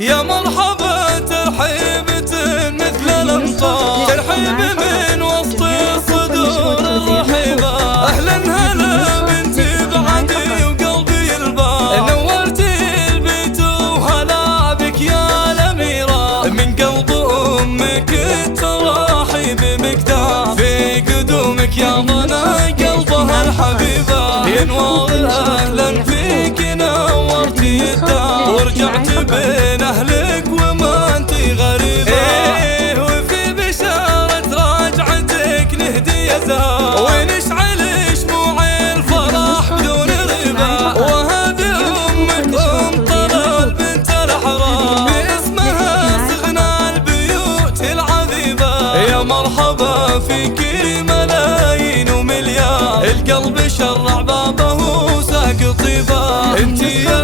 يا مرحبا ترحيبة مثل الأمطار، ترحيب من وسط الصدور رحيبة. أهلا هلا بنتي بعدي وقلبي البار، نورتي البيت وهلا بك يا الأميرة. من قلب أمك التراحيب مقدار، في قدومك يا ضنا قلبها الحبيبة. ينور أهلا فيك نورتي الدار، ورجعت بين أهلك وما انتي غريبة. ايه وفي بشارة راجعتك نهدي زهر، ونشعل شموع الفرح بدون ريبة. وهذه أمك أم طلال بنت الأحرار، باسمها سغنى البيوت العذيبة. يا مرحبا فيكي ملايين ومليار، القلب شرع بابه وساق طيبة. انتي يا